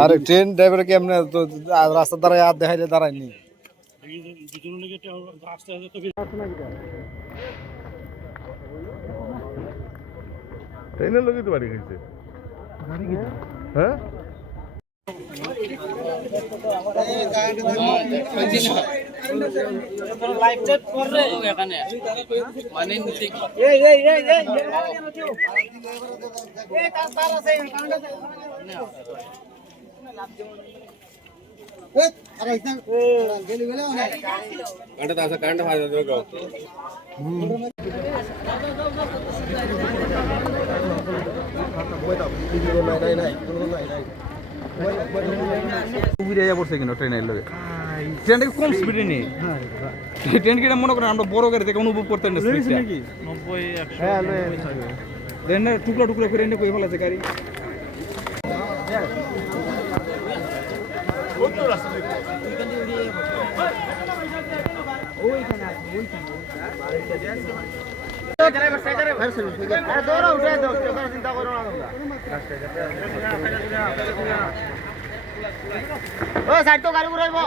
আরে train driver কেমনে তো রাস্তা দাঁড়ায় হাত দেখাইলে দাঁড়ায়নি ট্রেনের লোকই তো বাড়ি খাইছে হ্যাঁ মানে নিচে কাণ্ড দাস কাণ্ড ভাজা দেব গাও নাই নাই নাই নাই উবিরে যা পড়ছে কিনা ট্রেনের লগে। ট্রেনটা কম স্পিডে নেই ট্রেন কিনা মনে করেন আমরা বড় গাড়ি থেকে অনুভব করতেন না স্পিডটা ট্রেনের টুকরা টুকরা করে এনে কই ফেলাছে গাড়ি? ও সাইড তো গাড়ি ঘুরাইব।